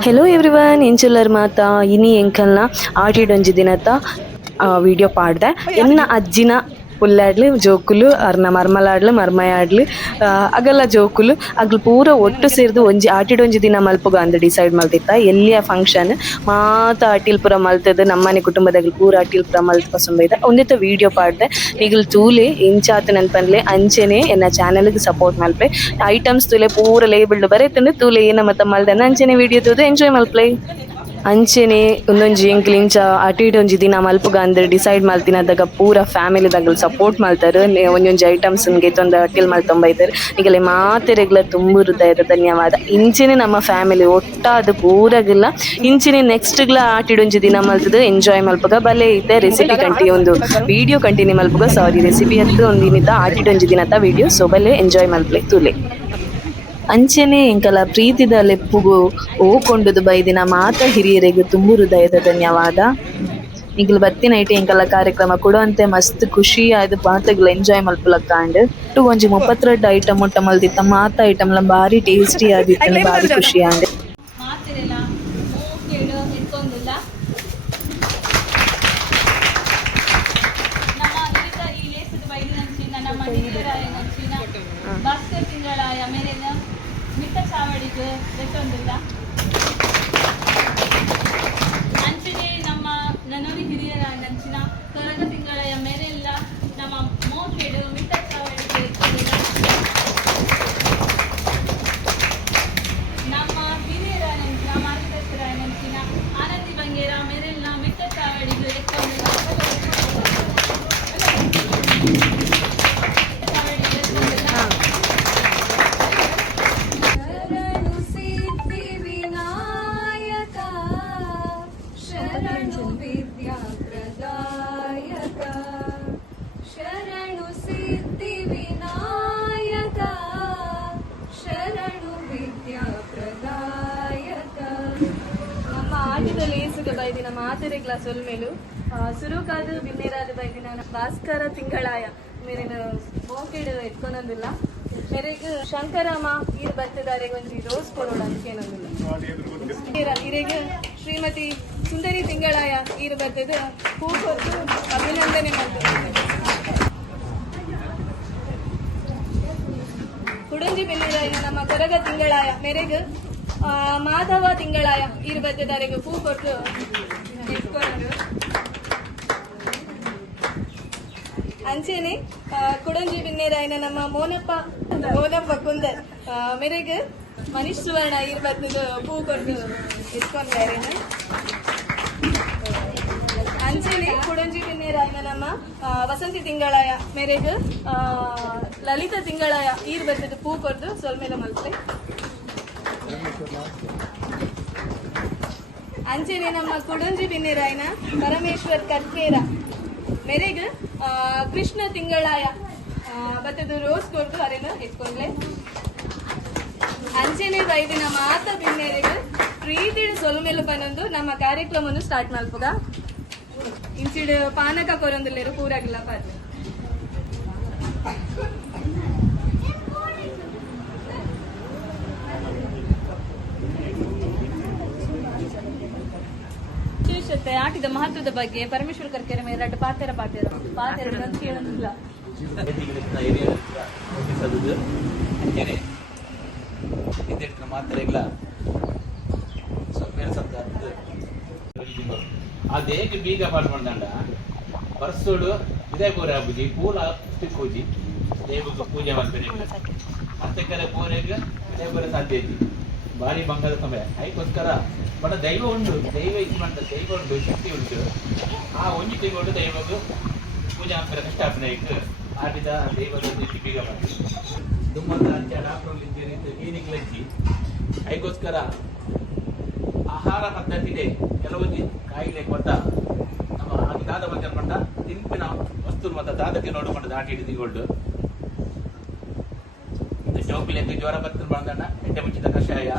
Hello everyone ಇಂಚುಲರ್ ಮಾತಾ ಇನಿ ಎಂಕಲ್ನ ಆಟಿಡೊಂಜಿ ದಿನದ video ಪಾಡ್ದೆ ಎನ್ನ ಅಜ್ಜಿನ ಉಲ್ಲಾಡ್ಲು ಜೋಕುಲು ಅರ್ನ ಮರ್ಮಲಾಡ್ಲು ಮರ್ಮಯಾಡ್ಲು ಅಗಲ ಜೋಕುಲು ಅಗ್ಲು ಪೂರ ಒಟ್ಟು ಸೇರ್ದು ಒಂಜಿ ಆಟಿಡೊಂಜಿ ದಿನ ಮಲ್ಪುಗ ಅಂದ್ ಡಿಸೈಡ್ ಮಲ್ತಿತ್ತ ಎಲ್ಲಿಯ ಫಂಕ್ಷನ್ ಮಾತ ಆಟಿಲ್ ಪೂರ ಮಲ್ತದ್ ನಮ್ಮನೆ ಕುಟುಂಬದಗ್ಲು ಪೂರ ಆಟಿಲ್ ಪೂರ ಮಲ್ತ್ ಒಂದೆತ ವಿಡಿಯೋ ಪಾಡ್ದೆ ನಿಗುಲ್ ತೂಲೆ ಇಂಚಾತ್ ನನ್ಪನ್ಲೆ ಅಂಚೆನೆ ಎನ್ನ ಚಾನೆಲ್ಗ್ ಸಪೋರ್ಟ್ ಮಲ್ಪೆ ಐಟಮ್ಸ್ ತೂಲೆ ಪೂರ ಲೇಬಲ್ಡ್ ಬರೆತಂದು ತೂಲೆ ಏನ ಮತ್ತ ಮಲ್ದನ ಅಂಚೆನೆ ವಿಡಿಯೋ ತೂದು ಎಂಜಾಯ್ ಮಲ್ಪ್ಲೆ ಅಂಚೆನೆ ಒಂದೊಂಜಿ ಎಂಕ್ಲೆ ಇಂಚ ಅಟಿಡೊಂಜಿ ದಿನ ಮಲ್ಪುಗ ಅಂದ್ ಡಿಸೈಡ್ ಮಲ್ತಿನದಾಗ ಪೂರ ಫ್ಯಾಮಿಲಿ ದಾಗಲ್ ಸಪೋರ್ಟ್ ಮಲ್ತರ್ ಒಂಜೊಂಜಿ ಐಟಮ್ಸ್ ಗೇತೊಂದು ಅಟಿಲ್ ಮಲ್ತೊಂದು ಬೈತರ್ ನಿಗಲೆ ಮಾತೆ ರೆಗ್ಲರ್ ತುಂಬು ಹೃದಯದ ಧನ್ಯವಾದ ಇಂಚೆನೆ ನಮ್ಮ ಫ್ಯಾಮಿಲಿ ಒಟ್ಟಾದ್ ಪೂರಗಿಲ್ಲ ಇಂಚೆನೆ ನೆಕ್ಸ್ಟ್ ಗ್ಲ ಆಟಿಡೊಂಜಿ ದಿನ ಮಲ್ತದು ಎಂಜಾಯ್ ಮಲ್ಪುಗ ಬಲೆ ಐತೆ ರೆಸಿಪಿ ಒಂದು ವಿಡಿಯೋ ಕಂಟಿನ್ಯೂ ಮಲ್ಪುಗ ಸಾರಿ ರೆಸಿಪಿ ಅತ್ತು ಒಂದಿನಿತ ಆಟಿಡೊಂಜಿ ದಿನದ ವಿಡಿಯೋ ಸೊ ಬಲೆ ಎಂಜಾಯ್ ಮಲ್ಪ್ಲೆ ತೂಲೆ ಅಂಚೆನೆ ಎಂಕಲ ಪ್ರೀತಿದ ಲೆಪ್ಪುಗು ಓಕೊಂಡುದು ಬೈದಿನ ಮಾತ ಹಿರಿಯರೆಗ್ ತುಂಬು ಹೃದಯದ ಧನ್ಯವಾದ. ನಿಗಲ್ ಬತ್ತಿನೈಟ್ ಎಂಕಲ ಕಾರ್ಯಕ್ರಮ ಕೊಡುವಂತೆ ಮಸ್ತ್ ಖುಷಿ ಆಯ್ದು ಪಾತೆಗ್ಲ ಎಂಜಾಯ್ ಮಲ್ಪುಲಕ್ಕಾಂಡ್ ಟು ಒಂಜಿ 32 ಐಟಮ್ ಮುಟ್ಟ ಮಲ್ದಿತ್ತ ಮಾತ ಐಟಮ್ಲ ಬಾರಿ ಟೇಸ್ಟಿ ಆದಿತ್ತಂಡ್ ಬಾರಿ ಖುಷಿ ಆಂಡ್ ಭಾಸ್ಕರ್ ತಿಂಗಳಾಯ ಮೇಲಿನ ಮಿಟ್ಟ ಚಾವಡಿಗೆ ಬೆಟ್ಟೊಂದಿಲ್ಲ ಅಂಚನೆ ನಮ್ಮ ನನವಿ ಹಿರಿಯರ ನಂಚಿನ ಕರಗ ತಿಂಗಳಾಯ ಮೇಲೆಲ್ಲ ನಮ್ಮ ಮೋಕೆಡು ಮಿಟ್ಟ ಚಾವಡಿಗೆ ನಮ್ಮ ಹಿರಿಯರ ನಂಚಿನ ಮಾರ್ಗದರ್ಶರ ನಂಚಿನ ಆನಂದಿ ಬಂಗೇರ ಮೇಲೆಲ್ಲ ಮಿಟ್ಟ ಚಾವಡಿಗೆ ಎತ್ತೊಂದಿಲ್ಲ ಬೈದಿನ ಮಾತೆರೆಗ್ಲ ಸೊಲ್ಮೆಲು ಸುರುಕಾದ ಬಿನ್ನೇರಾದ ಬೈದಿನ ಭಾಸ್ಕರ ತಿಂಗಳಾಯ ಮೇರಿನ ಮೋಕೆಡು ಎತ್ಕೊನೊಂದಿಲ್ಲ ಮೇರೆಗ್ ಶಂಕರಮ್ಮ ಈರ್ ಬರ್ತದಾರೆಗ್ ಒಂಜಿ ರೋಸ್ ಕೊಡೋಣ ಅನ್ಕೇನೊಂದಿಲ್ಲ ಇರೆಗ್ ಶ್ರೀಮತಿ ಸುಂದರಿ ತಿಂಗಳಾಯ ಈರ್ ಬರ್ತದ ಹೂ ಕೊಟ್ಟು ಅಭಿನಂದನೆ ಮಾಡ್ತಾರೆ. ಕುಡಂಜಿ ಬೆನ್ನೇರಾಯ ನಮ್ಮ ಕೊರಗ ತಿಂಗಳಾಯ ಮೇರೆಗ್ ಮಾಧವ ತಿಂಗಳಾಯ ಈರ್ ಬರ್ತದಾರೆಗ್ ಹೂ ಕೊಟ್ಟು ಇಟ್ಕೊಂಡು ಅಂಚೆನೆ ಕುಡಂಜಿ ಬಿನ್ನೇರಾಯನ ನಮ್ಮ ಮೋನಪ್ಪ ಕುಂದರ್ ಮೇರೆಗ್ ಮನೀಶ್ ಸುವರ್ಣ ಈರ್ ಬರ್ತದ ಹೂ ಕೊಟ್ಟು ಇಟ್ಕೊಂಡ್ರೆ ಅಂಚೆನೆ ಕುಡಂಜಿ ಬಿನ್ನೇರಾಯನ ನಮ್ಮ ವಸಂತಿ ತಿಂಗಳಾಯ ಮೇರೆಗ್ ಲಲಿತಾ ತಿಂಗಳಾಯ ಈರ್ ಬರ್ತದ ಹೂ ಕೊಟ್ಟು ಸೊಲ್ಮೇಲೆ ಮಲ್ಪೆ ಅಂಚೆನೆ ನಮ್ಮ ಕುಡಂಜಿ ಬಿನ್ನೇರಾಯನ ಪರಮೇಶ್ವರ್ ಕರ್ಕೇರ ಮೇರೆಗ್ ಕೃಷ್ಣ ತಿಂಗಳಾಯ ಬತ್ತದು ರೋಸ್ ಕೊಡ್ದು ಅರೇನ ಎತ್ಕೊಂಡ್ಲೆ ಅಂಚೆನೆ ಬೈದಿನ ಮಾತ ಬಿನ್ನೇರೆಗ್ ಪ್ರೀತಿಡ ಸೊಲ್ಮೆಲು ಬನ್ನೊಂದು ನಮ್ಮ ಕಾರ್ಯಕ್ರಮವನ್ನು ಸ್ಟಾರ್ಟ್ ಮಲ್ಪುಗ ಇಂಚಿಡ್ ಪಾನಕ ಕೊರೊಂದುಲ್ಲೇರು ಪೂರಾಗಿಲ್ಲ ಪಾತ್ ಆಟಿದ ಮಹತ್ವದ ಬಗ್ಗೆ ಪರಮೇಶ್ವರ್ ಕರ್ಕೆರ ಮೇಲೆ ಎರಡು ಪಾತೆರ ಕೇಳೋದಿಲ್ಲ ಅದೇಗೆ ಬೀಗ ಮಾಡ್ಕೊಂಡ ಬರ್ಸೋಡು ಇದೇ ಪೂರ ಹಬ್ಬಜಿ ಪೂಲ ಕೂಜಿ ದೇವಕ್ಕೆ ಪೂಜೆ ಮಾಡ್ತಾರೆ ಅಷ್ಟಕ್ಕರ ಪೂರೆಗೆ ದೇವರ ಸಾಧ್ಯ ಐತಿ ಭಾರಿ ಬಂಗಾದ ಸಮಯ ಅದಕ್ಕೋಸ್ಕರ ಬಟ್ ದೈವ ಉಂಟು ದೈವ ಇದು ಮಾಡ್ತಾರೆ ದೈವ ಉಂಟು ಶಕ್ತಿ ಉಂಟು ಆ ಒಂಜಿ ತಿಂಗಳು ದೈವಗೂ ಪೂಜಾ ಪ್ರತಿಷ್ಠಾಪನೆ ಆಡಿದ ದೈವದ ಬೀಗ ಮಾಡಿ ದುಮ್ಮದ ಅಂಚೆ ಡಾಕ್ಟರ್ ಕ್ಲಿನಿಕ್ ಲಜ್ಜಿ ಅದಕ್ಕೋಸ್ಕರ ಆಹಾರ ಪದ್ಧತಿಗೆ ಕೆಲವೊಂದು ಕಾಯಿಲೆ ಕೊಟ್ಟ ನಮ್ಮ ಅದು ದಾದ ಬಗ್ಗೆ ಪಟ್ಟ ತಿಂಪಿನ ವಸ್ತು ಮತ್ತು ದಾದಕ್ಕೆ ನೋಡಿಕೊಂಡು ದಾಟಿ ಹಿಡಿದುಕೊಂಡು ಶೋಕಿಲೆಂದು ಜ್ವರ ಬರ್ತದೆ ಬಂದಣ್ಣ ಎಣ್ಣೆ ಮುಚ್ಚಿದ ಕಷಾಯ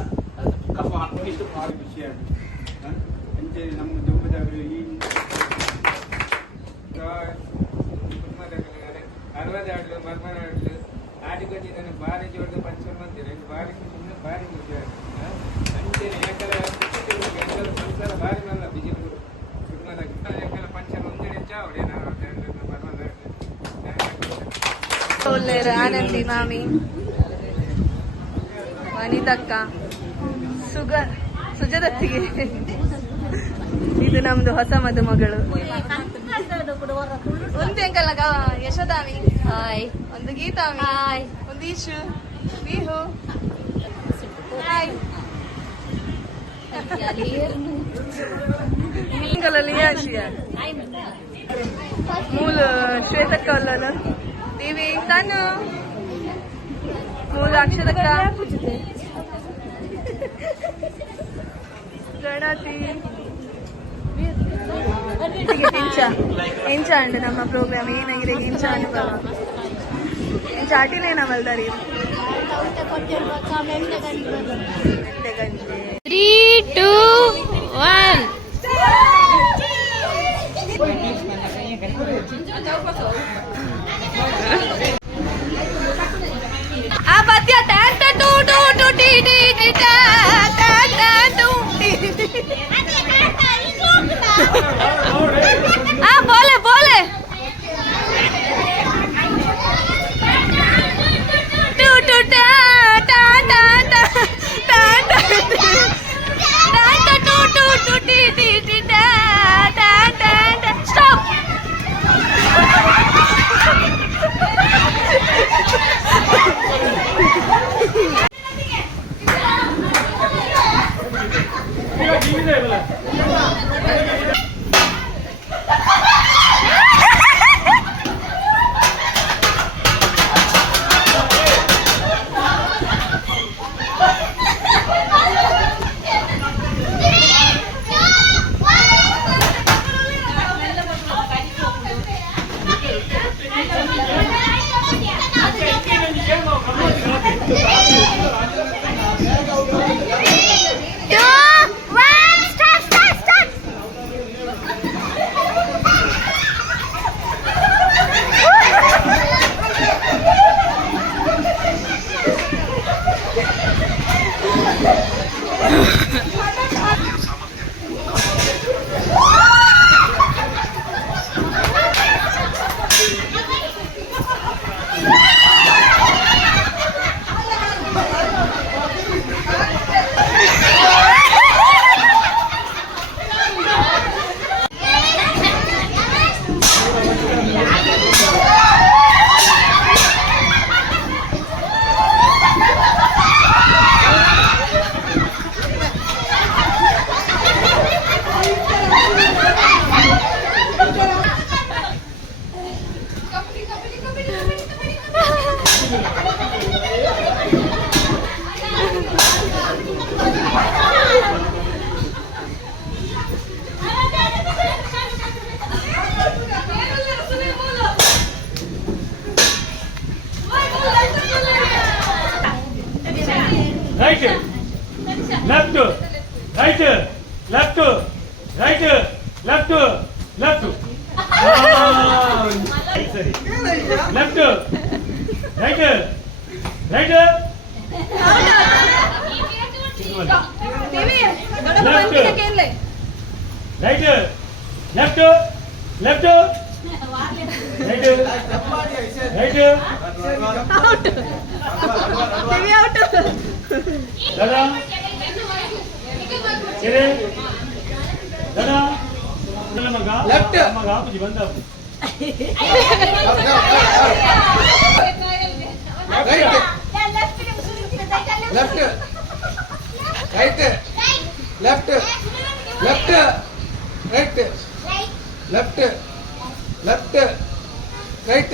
ಕಫ ಇಷ್ಟು ಭಾರಿ ಖುಷಿ ಅಂಚೆ ನಮ್ಮ ದುಂಬದಾಗಲಿ ಈ 60 ಮರ್ಮರಾಡ್ಲು ಆಡಿಗೊಂದು ಇದನ್ನು ಭಾರಿ ಜೋರದ ಪಂಚ ಮಂದಿರ ಭಾರಿ ಖುಷಿ ಭಾರಿ ಖುಷಿ ಅಂಚೆ ಉಲ್ಲೇರು ಆನಂದಿ ಮಾಮಿ, ವನಿತಕ್ಕ, ಸುಜದತ್ತಿಗೆ. ಇದು ನಮ್ದು ಹೊಸ ಮದುಮಗಳು. ಒಂದು ಅಂಕಲ್ ಯಶೋದಾಮಿ, ಒಂದು ಗೀತಾಮಿ, ಒಂದು ಈಶು, ವಿಹು, ಮೂಲ ಶ್ವೇತಕ್ಕ ಅಲ್ಲನ ದೇವಿ ತಾನು ಮೂಲ ಅಕ್ಷರಕ್ಕ ಗಣತಿ ಎಂಚ ಅಂಡ್ ನಮ್ಮ ಪ್ರೋಗ್ರಾಮ್ ಏನಾಗಿದೆ ಎಂಚ ಅನುಭವ ಎಂಚ ಆಟಿಲೇನವಲ್ದಾರಿ 3, 2, 1. ಆ ಪದ್ಯ ಟ್ಯಾಂಟ ಟು ಟು ಟು ಟಿ ಟಿ ಟಿ ಟಾ ಟ್ಯಾಂಟ ಟು ಟಿ ಆ ಬೋಲೆ ಬೋಲೆ ಟು ಟು ಟಾ ಟಾ ಟಾ ಟಾ ಟ್ಯಾಂಟ ಟ್ಯಾಂಟ ಟು ಟು ಟು ಟಿ ಟಿ ಟಿ ಟಾ ಟಾ ಟ್ಯಾಂಟ stop. Right, left, right, left, right, left, left. Sorry. Left, right, right. Left, right, left, left. Right, right. Out. TV out. Dada. Chere. Dada. Maga. Left. Maga. Puji banda. Right. Left. Right. Left. Left. Right. Left. Left. Right.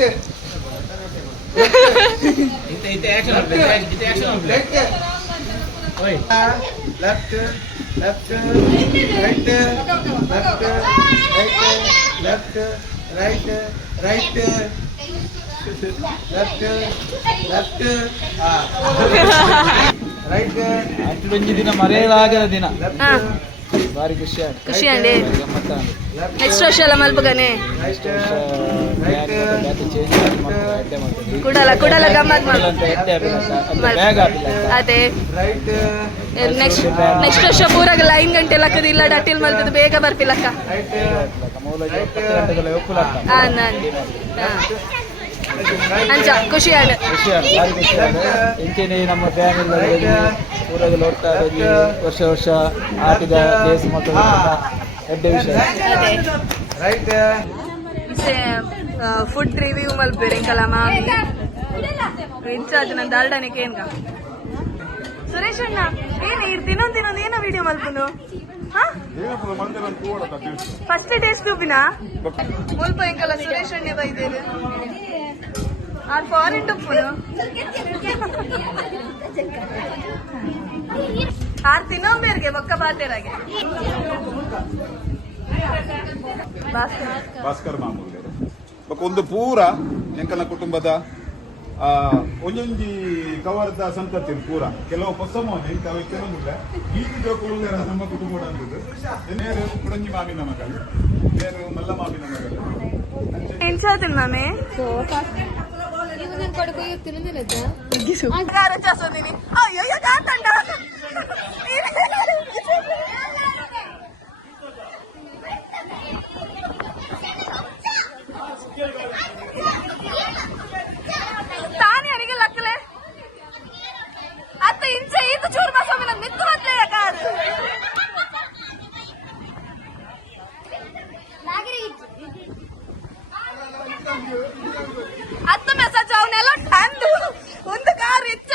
Ite action on. Ite action on. Right. Oi. Left. Left. Right. Left. Right. Left. Right. Right. Left. Left. Right. ಅಷ್ಟೊಂದು ದಿನ ಮರೆಯಲಾಗದ ದಿನ ಹಾ ಭಾರಿ ಖುಷಿ ಆಯ್ತು ಖುಷಿ ಅಂడి ಗಮ್ಮತ್ತ next ವರ್ಷ ಎಲ್ಲ ಮಲ್ಪಗನೆ ಕುಡಲ ಕುಡಲ ಗಮ್ಮತ್ ಬ್ಯಾಗ್ ಹಾಕಿಲ್ಲ ಅದೇ Right. ನೆಕ್ಸ್ಟ್ ವರ್ಷ ಪೂರಾಗ 5 ಗಂಟೆ ಲಕ್ಕದ ಇಲ್ಲ ಡಟಿಲ್ ಮಲ್ತದ ಬೇಗ ಬರ್ಪಿಲ್ಲಕ್ಕ Right. ಮೂಲ 20 ಗಂಟೆಗಳ ಒಪ್ಪುಲ ಹಾ ನಾನು ಅಂಚ ಖುಷಿ ಆಡ ಖುಷಿ ಆಯ್ತು ಭಾರಿ ಖುಷಿ ಆಯ್ತು ಇಂಚೆನೆ ನಮ್ಮ ಫ್ಯಾಮಿಲಿ ಊರಲ್ಲಿ ಒಟ್ಟಾಗಿ ವರ್ಷ ವರ್ಷ ಆಟಿದ ದೇಶ ಮಕ್ಕಳು ದೊಡ್ಡ ವಿಷಯ. ರೈಟ್ ಫುಡ್ ರಿವ್ಯೂ ಮಲ್ಪೇರು ಇಂಕಲ ಮಾವಿ ಇಂಚಾರ್ಜ್ ನನ್ನ ದಾಲ್ಡನಿಗೆ ಏನ್ಗ ಸುರೇಶ್ ಅಣ್ಣ ಏನು ಇದು ತಿನ್ನೊಂದು ಏನೋ ವಿಡಿಯೋ ಮಲ್ಪುನು ಫಸ್ಟ್ ಟೇಸ್ಟ್ ಟ್ಯೂಬಿನ ಮುಲ್ಪ ಇಂಕಲ ಸುರೇಶ್ ಅಣ್ಣೆ ಬೈದೇರು ಆ ಫಾರಿನ್ ಟುಪ್ಪುನು ಆರ್ ತಿನ್ನೋಂಬೇರ್ಗೆ ಬೊಕ್ಕ ಬಾತೇರಾಗೆ ಭಾಸ್ಕರ್ ಮಾಮೂಲಿ ಒಂದು ಪೂರ ಎಂಕನ ಕುಟುಂಬದ ಒಂಜೊಂಜಿ ಕವರ್ದ ಸಂತತಿ ಪೂರ ಕೆಲವು ಹೊಸ ಮೋದಿ ಕೆಲವೊಂದಿಲ್ಲ ಈ ಜೋಕುಲು ನಮ್ಮ ಕುಟುಂಬ ಅಂದದ್ದು ನೇರು ಕುಡಂಜಿ ಮಾಮಿನ ಮಗಳು ನೇರು ಮಲ್ಲ ಮಾಮಿನ ಮಗಳು ಎಂಚಾತಿನ ಮಾಮೆ ಅಯ್ಯೋ ಕಾಂತಂಡ ತಾನೇ ಅಡಿಗೆ ಲಕ್ಕಲೆ ಅತ್ತ ಇಂಚೆ ಇದು ಚೂರು ಮಸಾಮಿನ ಮಿತ್ತು ಮತ್ತೆ ಕಾರು ಅತ್ತ ಮೆಸೇಜ್ ಅವನ್ನೆಲ್ಲ ತಂದು ಒಂದು ಕಾರ್ ಇಚ್ಚ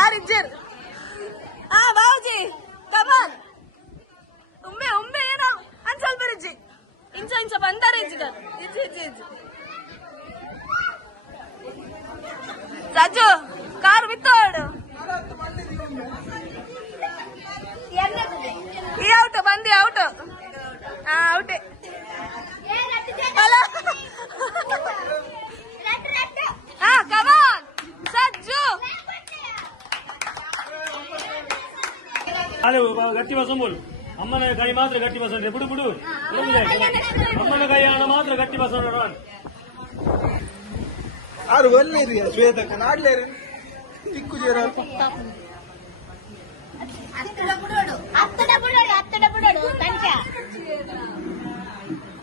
ಆರಿಜ್ಜರ್ ಬಾವುಜಿ ಕಮಾನ್ ಉಮ್ಮೆ ಉಮ್ಮೆ ಏನೋ ಅನ್ಸಲ್ ಬರಿಜ್ಜಿ ಇಂಚ ಇಂಚ ಬಂದಾರೆ ಇಜ್ಜಿಗ ಇಜ್ಜಿ ಇಜ್ಜಿ ಇಜ್ಜಿ ರಾಜು ಕಾರ್ ಬಿತ್ತೋಡು ಈ ಔಟ್ ಬಂದಿ ಔಟ್ ಔಟೆ ಕಮಾನ್ ಸಜ್ಜು ಅದೇ ಗಟ್ಟಿ ಬಸ ಬೋಲು ಅಮ್ಮನ ಕೈ ಮಾತ್ರ ಗಟ್ಟಿ ಬಸ ಬಿಡು ಬಿಡು ಅಮ್ಮನ ಕೈ ಹಣ ಮಾತ್ರ ಗಟ್ಟಿ ಬಸ ಆರು ಒಳ್ಳೆರಿ ಶ್ವೇತಕ್ಕ ನಾಡ್ಲೇರಿ ತಿಕ್ಕು ಜೇರ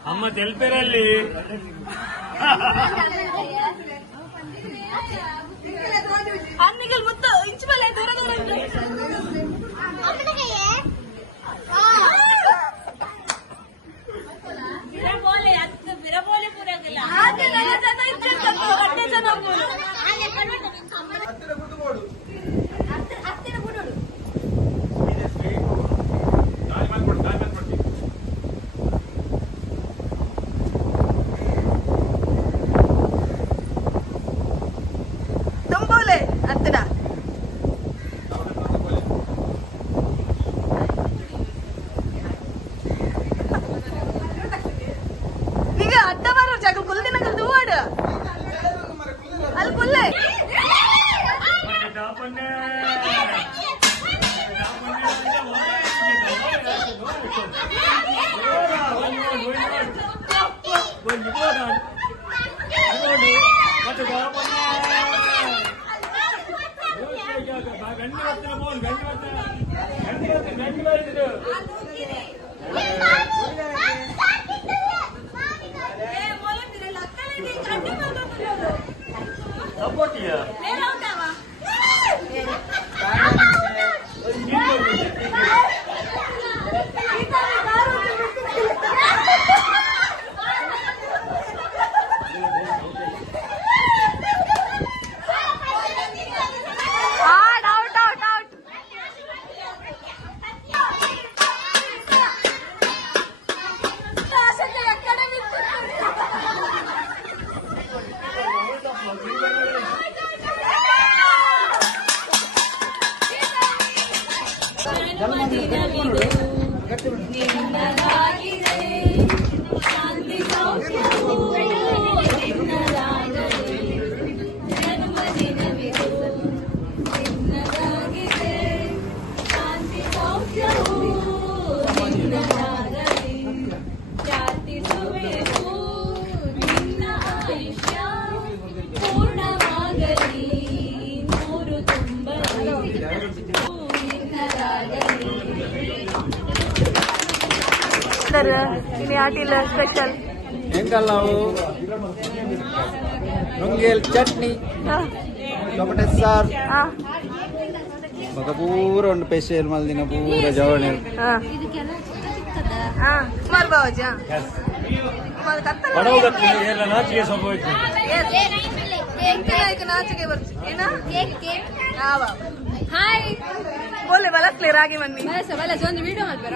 ಅಮ್ಮ ತೆಲ್ಪೇರಲ್ಲಿ ಅನ್ನಿಗಲ್ ಮುತ್ತು ಇಂಚು ಮೇಲೆ ದೂರ ದೂರ ತುಂಬೋಲೆ ಹತ್ತಿರ ಈಗ ಅಡ್ಡ ಬರೋ ಜಾಗ ಕುಲ್ದಿನ ಕಲ್ದು ಓಡ ಅಲ್ಲಿ ಕುಲ್ಲೆ ಗಂಡಿ ಬರ್ತಿಲ್ಲ ಬೋಲ್ ಗಂಡಿ ಬರ್ತಿದ್ದು ಸಪೋರ್ಟಿಯ ಪೂರ್ಣವಾಗಲಿ ಎಂಕಲ್ಲರ್ ಇನ್ನು ಆಟಿಲ್ಲ ಸ್ಪೆಷಲ್ ಎಂಕಲ್ ನಾವು ನುಂಗೇಲ್ ಚಟ್ನಿ ಟೊಮೆಟೊ ಸಾರು ಪೂರ ಒಂದು ಸ್ಪೆಷಲ್ ಮಲ್ದಿನ ಪೂರ ಜವಣೆ ಬಾಬಾಜಿ ನಾಚಿಕೆ ಸಂಭವಿಸಿದೆ ನಾಚಿಕೆ ಬರ್ತೀನಿ ಹಾಯ್ ಬೋಲೆ ಬಲಸ್ಲೆ ರಾಗಿ ಬನ್ನಿ ಒಂದು ವಿಡಿಯೋ ಮಾಡ್ಬೇರ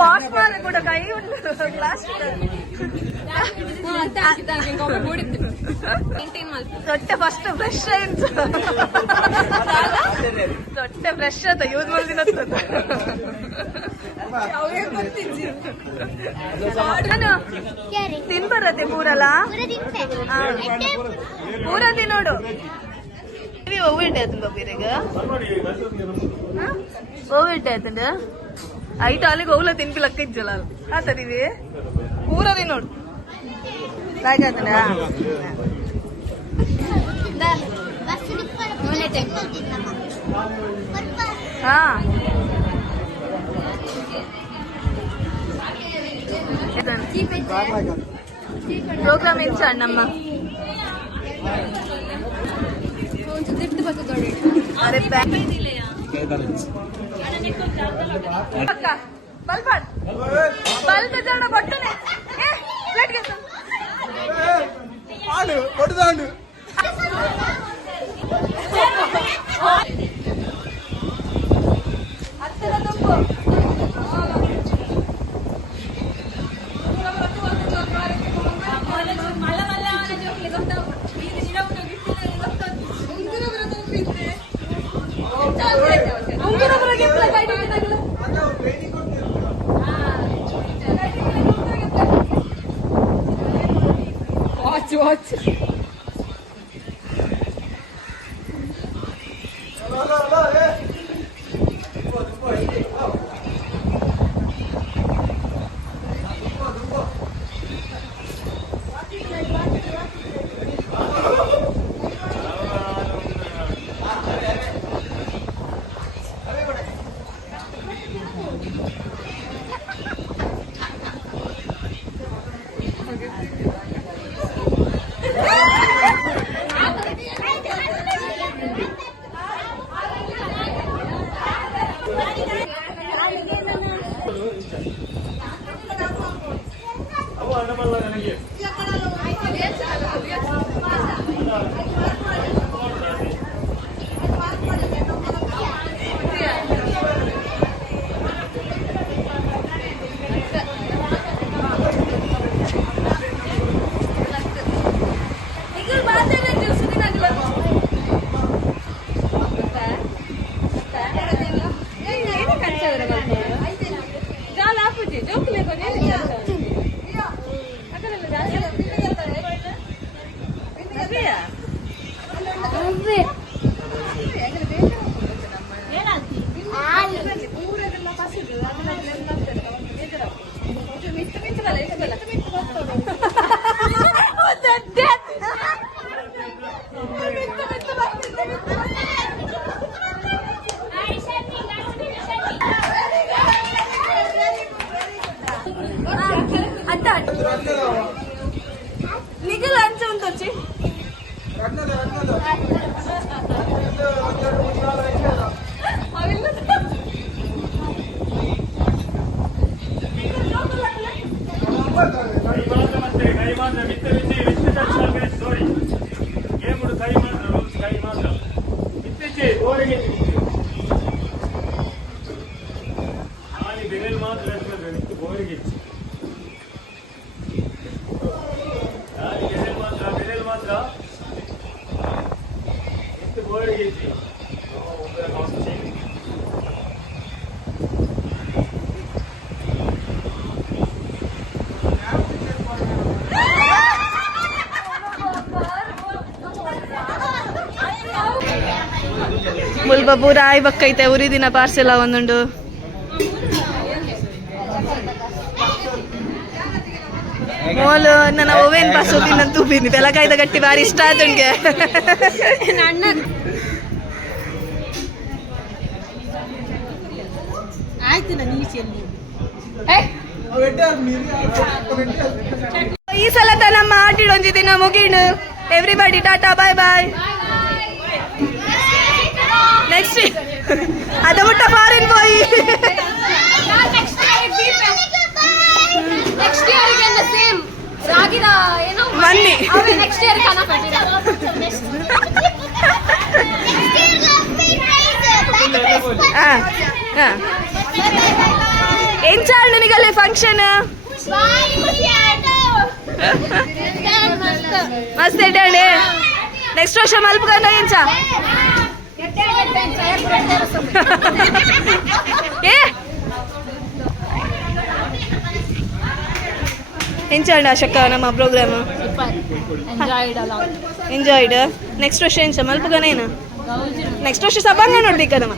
ವಾಶ್ ಮಾಡಿ ಕೂಡ ಕೈ ಉಂಟು ಪ್ಲಾಸ್ಟಿಕ್ ತೊಟ್ಟೆ ಫಸ್ಟ್ ಫ್ರೆಶ್ ಆಯ್ತು ತೊಟ್ಟೆ ಫ್ರೆಶ್ ಆಯ್ತ ಯೂಸ್ ಮಾಡ್ದಿನ ತಿನ್ ಬರತ್ತೆ ಪೂರಲ್ಲ ಪೂರ ತಿನ್ನೋಡು ಓವಿಡ್ ಆಯ್ತಂದ ಬೇರೆಗ ಓವಿಡ್ ಆಯ್ತಂದ ಐಟು ಅಲ್ಲಿಗೆ ಹೋಗ್ಲ ತಿನ್ಪಿ ಲಕ್ಕ ಇಜ್ಜಲ್ಲ ಆತದಿವಿ ಪೂರ ತಿನ್ನೋಡು ಲಾಯ್ಕ್ ಆಯ್ತದ ಹಾ ಪ್ರೋಗ್ರಾಮ್ ಏನ್ ನಮ್ಮ ಅರೆ ಬಲ್ಬಾಡ್ ಬಲ್ಬ್ ಜನ ಕೊಟ್ಟನೆ ಆಡು ಕೊಡುದಾಂಡು Watch. నిఖిల్ అంచు వచ్చి ಸ್ವಲ್ಪ ಪೂರ ಆಯ್ ಬಕ್ಕೈತೆ ಉರಿದಿನ ಪಾರ್ಸೆಲ್ ಒಂದುಂಡು ಮೋಲು ನನ್ನ ಓವೇನ್ ಪಾಸು ತಿನ್ನ ತೂಪಿನಿ ಬೆಲಕಾಯ್ದ ಗಟ್ಟಿ ಬಾರಿ ಇಷ್ಟ ಆಯ್ತು ನನಗೆ ಈ ಸಲ ನಮ್ಮ ಆಟಿಡೊಂಜಿ ದಿನ ಮುಗೀಣು ಎವ್ರಿಬಡಿ ಟಾಟಾ ಬಾಯ್ ಬಾಯ್ ನೆಕ್ಸ್ಟ್ ಅದ ಮುಟ್ಟ ಫಾರಿನ್ ಹೋಯಿ ನೆಕ್ಸ್ಟ್ ಇಯರ್ ಸೇಮ್ ರಾಗಿದ ಏನೋ ಮನ್ನಿ ನೆಕ್ಸ್ಟ್ ಇಯರ್ ಏನ್ ಚಾಲ್ ನಿನಗಲ್ಲಿ ಫಂಕ್ಷನ್ ಮಸ್ತ್ ಇದ್ದಾಳೆ ನೆಕ್ಸ್ಟ್ ವರ್ಷ ಮಲ್ಪಗಂಡ ಏನ್ ಚಾ ಏ ಎಂಚಾಂಡ ಅಶಕ್ಕ ನಮ್ಮ ಪ್ರೋಗ್ರಾಮ್ ಎಂಜಾಯ್ಡ್ ನೆಕ್ಸ್ಟ್ ವರ್ಷ ಎಂಚ ಮಲ್ಪಗನೇನ ನೆಕ್ಸ್ಟ್ ವರ್ಷ ಸಭಾಂಗ ನೋಡ್ದಿಕ್ಕ ನಮ್ಮ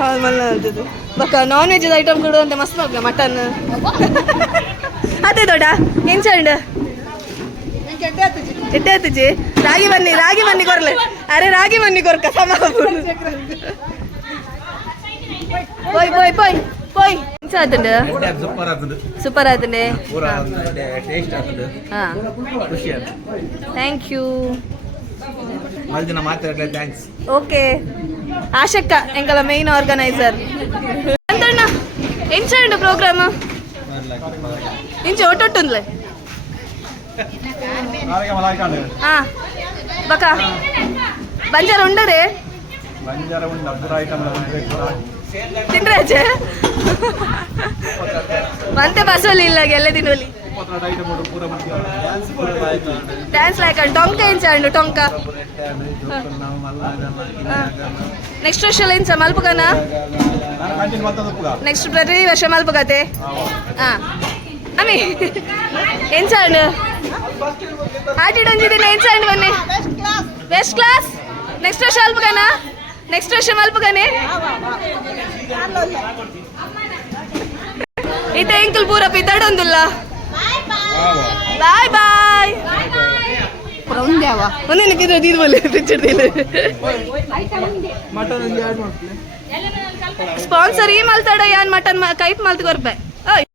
ಹಾಂ ಮಲ್ಲ ಅಂತದ್ದು ಬಕ್ಕ ನಾನ್ ವೆಜ್ ಐಟಮ್ ಕೊಡು ಅಂತ ಮಸ್ತ್ ನೋಡ್ಗ ಮಟನ್ ಅದೇ ದೊಡ್ಡ ಎಂಚಾಂಡ್ ಎಟ್ಟೆ ಆತುಜಿ ರಾಗಿ ಬನ್ನಿ ಕೊರ್ಲೆ ಅರೆ ರಾಗಿ ಬನ್ನಿ ಕೊರ್ಕ ಸಮ പോയി പോയി പോയി പോയി ആത്തുണ്ട് സൂപ്പർ ആത്തുണ്ട് ആ താങ്ക് യു ಓಕೆ ಆಶಕ್ಕ ಎಂಕಲ ಮೇನ್ ಆರ್ಗನೈಸರ್ ಅಂತಣ್ಣ ಎಂಚಂಡು ಪ್ರೋಗ್ರಾಮ್ ಇಂಚ ಒಟ್ಟೊಟ್ಟುಂದ್ಲೆ ಹಾ ಬಕ ಬಂಜಾರ ಉಂಡರೆ ತಿಂಡ್ರಾಚೆ ಮಂತೆ ಬಸವಲ್ಲಿ ಇಲ್ಲ ಗೆಲ್ಲೆ ತಿನ್ನೋಲಿ ಡ್ಯಾನ್ಸ್ ಲೈಕ್ ಟೊಂಕ ಎಂಚಾಂಡು ಟೊಂಕ ನೆಕ್ಸ್ಟ್ ವರ್ಷ ಎಂಚ ಮಲ್ಪಗನ ನೆಕ್ಸ್ಟ್ ಪ್ರತಿ ವರ್ಷ ಮಲ್ಪಗತೆ ಹಾಂ ಅಮ್ಮಿ ಎಂಚಾಂಡು ಆಟಿಡೊಂಜಿದಿನ ಎಂಚಾಂಡು ಬನ್ನಿ ಬೆಸ್ಟ್ ಕ್ಲಾಸ್ ನೆಕ್ಸ್ಟ್ ವರ್ಷ ಮಲ್ಪಗನ ನೆಕ್ಸ್ಟ್ ವರ್ಷ ಮಲ್ಪಗನೆ ಇತ್ತೆ ಎಂಕಲ್ ಪೂರ ಪಿತಾಡೊಂದುಲ್ಲ ಬಾಯ್ ಬಾಯ್ ಒಂದೇನಕ್ಕೆ ಇದು ಬೋಲೆ ಪಿಕ್ಚರ್ ಸ್ಪಾನ್ಸರ್ ಈ ಮಲ್ತಾಡ ಯಾನ್ ಮಟನ್ ಕೈಪ್ ಮಲ್ತ್ ಕೊರ್ಪೆ